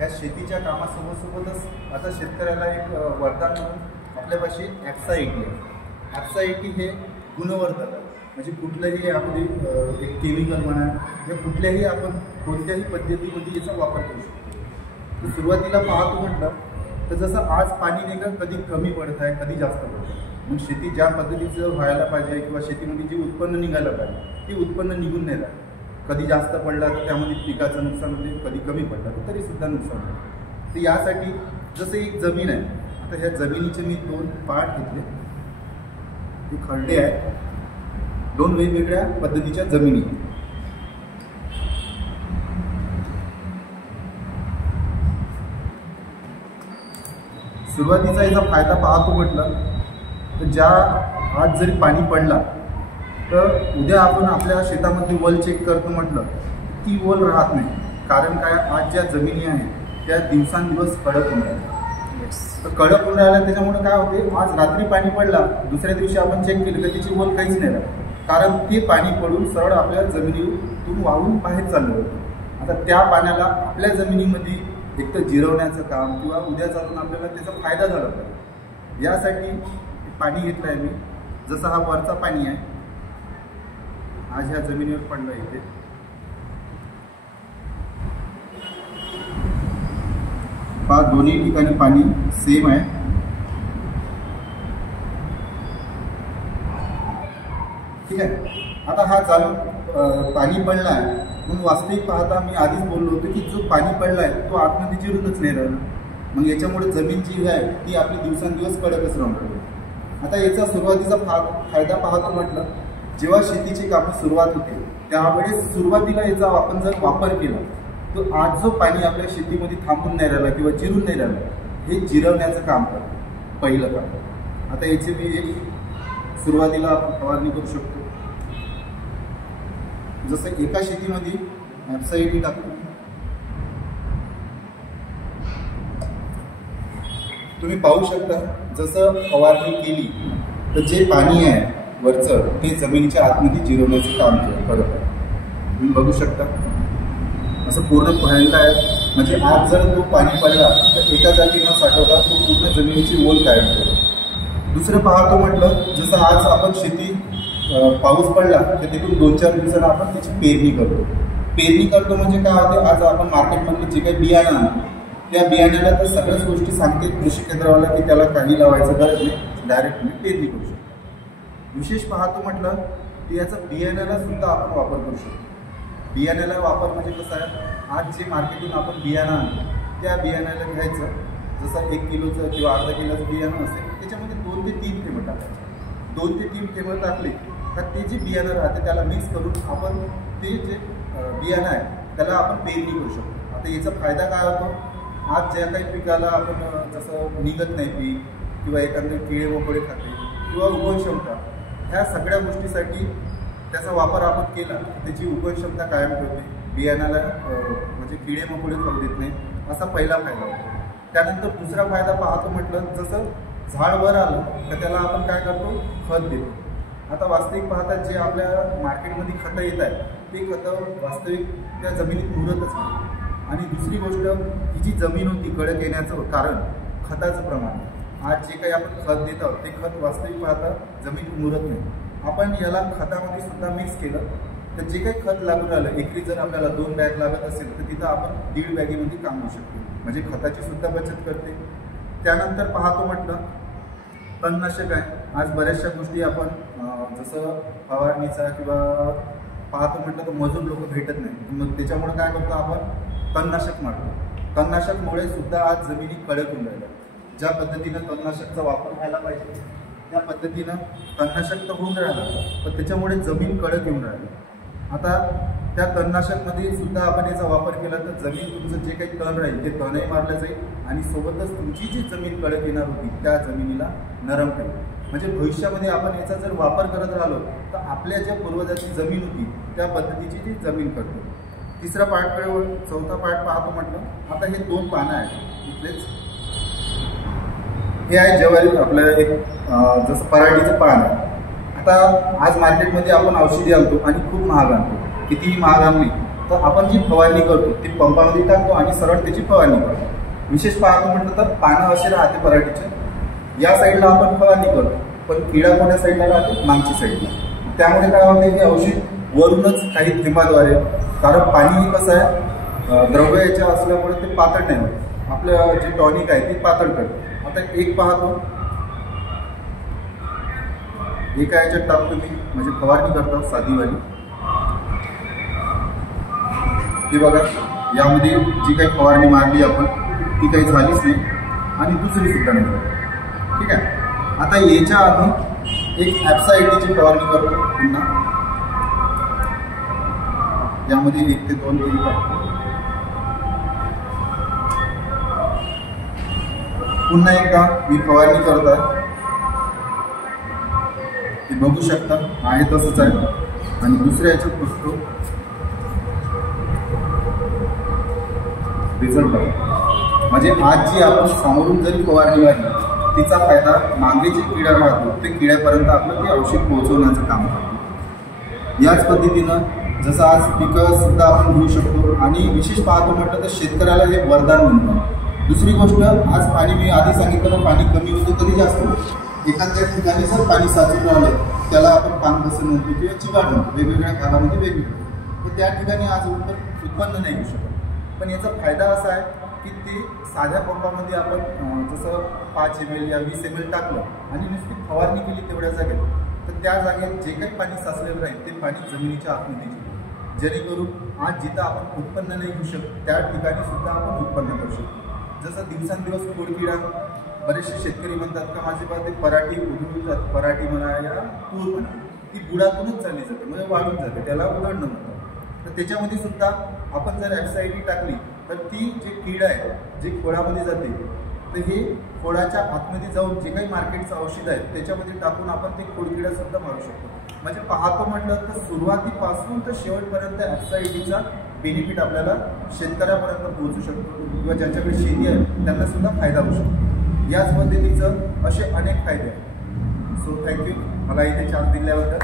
या शेतीच्या कामासोबतच आता शेतकऱ्याला एक वरदान म्हणून आपल्यापाशी ॲक्सा-80 आहे। ॲक्सा-80 हे गुणवर्धक आहे, म्हणजे कुठलंही आपली एक केमिकल म्हणा या कुठल्याही आपण कोणत्याही पद्धतीमध्ये याचा वापर करू शकतो। तर सुरुवातीला पाहतो म्हटलं तर जसं आज पाणी नाही का कधी कमी पडत आहे कधी जास्त पडत आहे, मग शेती ज्या पद्धतीचं व्हायला पाहिजे किंवा शेतीमध्ये जे उत्पन्न निघायला पाहिजे ते उत्पन्न निघून नाही राहत। कधी जास्त पडला तर त्यामध्ये पिकाचं नुकसान होते, कधी कमी पडला तर तरीसुद्धा नुकसान होते। तर यासाठी जसं एक जमीन आहे, आता ह्या जमिनीचे मी 2 पार्ट घेतले, हे खड्डे आहेत 2 वेगवेगळ्या पद्धतीच्या जमिनी। सुरुवातीचा याचा फायदा पाहतो म्हटलं तर ज्या आज जरी पाणी पडला तर उद्या आपण आपल्या शेतामध्ये वल चेक करतो म्हटलं ती वल राहत नाही, कारण काय आज ज्या जमिनी आहेत त्या दिवसांदिवस कडक होऊन राहिल्या। तर कडक होऊन राहिल्या त्याच्यामुळे काय होते, आज रात्री पाणी पडला दुसऱ्या दिवशी आपण चेक केलं तर त्याची वल काहीच नाही राहत, कारण ते पाणी पडून सरळ आपल्या जमिनीतून वाहून बाहेर चाललं होतं। आता त्या पाण्याला आपल्या जमिनीमध्ये एक तर जिरवण्याचं काम किंवा उद्या चालून आपल्याला त्याचा फायदा झाला पाहिजे, यासाठी पाणी घेतलं आहे मी। जसं हा वरचा पाणी आहे आज ह्या जमिनीवर पडलं इथे, पहा दोन्ही ठिकाणी पाणी सेम आहे। ठीक आहे, आता हा चालू पाणी पडला आहे म्हणून वास्तविक पाहता मी आधीच बोललो होतो की जो पाणी पडला आहे तो आतमध्ये जिरूनच नाही राहिला, मग याच्यामुळे जमीन जी आहे ती आपली दिवसांदिवस कडकच राहून राहिली। आता याचा सुरुवातीचा फायदा पाहतो म्हटलं, जेव्हा शेतीची कामं सुरुवात होते त्यावेळेस सुरुवातीला याचा आपण जर वापर केला तर आज जो पाणी आपल्या शेतीमध्ये थांबून नाही राहिला किंवा जिरून नाही राहिला हे जिरवण्याचं काम करतं पहिलं काम। आता याची मी एक सुरुवातीला आपण फवारणी करू शकतो, जसं एका शेतीमध्ये ॲक्सा-80 टाकतो, तुम्ही पाहू शकता जसं फवारणी केली तर जे पाणी आहे वरचं ते जमिनीच्या आतमध्ये जिरवण्याचं काम करत आहे। तुम्ही बघू शकता असं पूर्ण पहिल्यांदा आहे, म्हणजे आज जर तो पाणी पडला तर एका जागी न साठवता तो पूर्ण जमिनीची ओल कायम करतो। दुसरं पाहतो म्हटलं जसं आज आपण शेती पाऊस पडला तर तिथून 2-4 दिवसांना आपण त्याची पेरणी करतो। पेरणी करतो म्हणजे काय होते, आज आपण मार्केटमधलं जे काही बियाणं आणतो त्या बियाण्याला तर सगळ्याच गोष्टी सांगते कृषी केंद्रावाला की त्याला काही लावायचं गरज नाही, डायरेक्ट तुम्ही पेरणी करू शकतो। विशेष पाहतो म्हटलं की याचा बियाण्याला सुद्धा आपण वापर करू शकतो। बियाण्याला वापर म्हणजे कसं आहे, आज जे मार्केटून आपण बियाणं आणतो त्या बियाण्याला घ्यायचं, जसं 1 किलोचं किंवा अर्धा किलोचं बियाणं असेल त्याच्यामध्ये 2 ते 3 थेंब टाकायचे। 2 ते 3 थेंब टाकले तर ते जे बियाणं राहते त्याला मिक्स करून आपण ते जे बियाणं आहे त्याला आपण पेरणी करू शकतो। आता याचा फायदा काय होतो, आज ज्या काही पिकाला आपण जसं निघत नाही पीक किंवा एखादे किडे मकोडे खाते किंवा उगवणक्षमता, ह्या सगळ्या गोष्टीसाठी त्याचा वापर आपण केला त्याची उगवणक्षमता कायम ठेवते, बियाण्याला म्हणजे किडे मकोडे खाऊ देत नाही, असा पहिला फायदा होतो। त्यानंतर दुसरा फायदा पाहतो म्हटलं जसं झाड वर आलं तर त्याला आपण काय करतो, खत देतो। आता वास्तविक पाहता जे आपल्या मार्केटमध्ये खतं येत आहे ते खतं वास्तविक त्या जमिनीत मुरतच नाही, आणि दुसरी गोष्ट ही जी जमीन होती कडक येण्याचं कारण खताचं प्रमाण। आज जे काही आपण खत देतो ते खत वास्तविक पाहता जमीन मुरत नाही, आपण याला खतामध्ये सुद्धा मिक्स केलं तर जे काही खत लागून राहिलं, एकरी जर आपल्याला 2 बॅग लागत असेल तर तिथं आपण 1.5 बॅगेमध्ये काम होऊ शकतो, म्हणजे खताची सुद्धा बचत करते। त्यानंतर पाहतो म्हटलं तणनाशक आहे, आज बऱ्याचशा गोष्टी आपण जसं फवारणीचा किंवा पाहतो म्हटलं तर मजूर लोक भेटत नाही, मग त्याच्यामुळे काय करतो आपण तणनाशक मारतो। तणनाशकमुळे सुद्धा आज जमिनी कडक होऊन राहिल्या, ज्या पद्धतीनं तणनाशकचा वापर व्हायला पाहिजे त्या पद्धतीनं तणनाशक तर होऊन राहिलं पण त्याच्यामुळे जमीन कडक येऊन राहिली। आता त्या तणनाशकमध्ये सुद्धा आपण याचा वापर केला तर जमीन तुमचं जे काही तण राहील ते तणही मारलं जाईल आणि सोबतच तुमची जी जमीन कडक येणार होती त्या जमिनीला नरम ठेवेल, म्हणजे भविष्यामध्ये आपण याचा जर वापर करत राहिलो तर आपल्या ज्या पूर्वजाची जमीन होती त्या पद्धतीची ती जमीन करतो। तिसरा पार्टकडे चौथा पार्ट पाहतो म्हटलं, आता हे 2 पानं आहेत इथलेच, हे आहे ज्वारी आपलं एक जसं पराठीचं पान आहे। आता आज मार्केटमध्ये आपण औषधी आणतो आणि खूप महाग आणतो, कितीही महाग आणली तर आपण जी फवारणी करतो ती पंपामध्ये टाकतो आणि सरळ त्याची फवारणी करतो. विशेष पाहतो म्हटलं तर पानं असे राहते पराठीचे, या साईडला आपण फवारणी करतो, पण किडा कोण्या साईडला राहते, मागच्या साईडला. त्यामुळे काय होते की औषध वरूनच काही थेंबाद्वारे, कारण पाणी हे कसं आहे द्रव्य याच्या असल्यामुळे ते पातळ नाही होत, आपलं जे टॉनिक आहे ते पातळ करते. आता एक पाहतो, एका याच्यात टाकतो मी, म्हणजे फवारणी करतो साधीवाली. हे बघा, यामध्ये जी काही फवारणी मारली आपण ती काही झालीच नाही आणि दुसरी सुद्धा नाही झाली. ठीक आहे. आता याच्या आधी एक ॲप्साइडची फवारणी करतो पुन्हा. यामध्ये 1 ते 2 थेंब टाकतो. पुन्हा एकदा मी फवारणी करत आहे, ते बघू शकता आहे तसंच आहे. आणि दुसऱ्या याच्यात बघतो रिझल्ट आहे. म्हणजे आज जी आपण समोरून जरी फवारणी मारली तिचा फायदा मागे जे किडा राहतो ते किड्यापर्यंत आपलं ते औषध पोहोचवण्याचं काम करतो. याच पद्धतीनं जसं आज पिकं सुद्धा आपण घेऊ शकतो. आणि विशेष पाहतो म्हटलं तर शेतकऱ्याला हे वरदान म्हणतात. दुसरी गोष्ट, आज पाणी मी आधी सांगितलं पाणी कमी होतं कधी जास्त होतं. एखाद्या ठिकाणी जर पाणी साचून राहिलं त्याला आपण पानकसं म्हणतो किंवा चिबाड म्हणतो, वेगवेगळ्या भागामध्ये वेगवेगळं. तर त्या ठिकाणी आज उत्पन्न नाही घेऊ शकत. पण याचा फायदा असा आहे की ते साध्या पंपामध्ये आपण जसं 5 ml या 20 ml टाकलं आणि नुसती फवारणी केली तेवढ्या जागेत, तर त्या जागेत जे काही पाणी साचलेलं राहील ते पाणी जमिनीच्या आतमध्ये येईल, जेणेकरून आज जिथं आपण उत्पन्न नाही घेऊ शकतो त्या ठिकाणी सुद्धा आपण उत्पन्न करू शकतो. जसं दिवसांदिवस खोडकिडा, बरेचसे शेतकरी म्हणतात का माझे पाहते पराठी उधळून जाते, पराठी म्हणा या तूर म्हणा, ती बुडातूनच चालली जाते, म्हणजे वाढून जाते, त्याला उधळणं म्हणतात. तर त्याच्यामध्ये सुद्धा आपण जर ॲप्साइडी टाकली तर ती जे कीड आहे जे खोडामध्ये जाते, तर हे खोडाच्या आतमध्ये जाऊन जे काही मार्केटचं औषध आहे त्याच्यामध्ये टाकून आपण ते खोडकिडा सुद्धा मारू शकतो. म्हणजे पाहतो म्हटलं तर सुरुवातीपासून तर शेवटपर्यंत ॲप्साइडीचा बेनिफिट आपल्याला शेतकऱ्यापर्यंत पोहोचू शकतो किंवा ज्यांच्याकडे शेती आहे त्यांना सुद्धा फायदा होऊ शकतो. याच पद्धतीचं असे अनेक फायदे आहेत. सो थँक्यू मला इथे चान्स दिल्याबद्दल.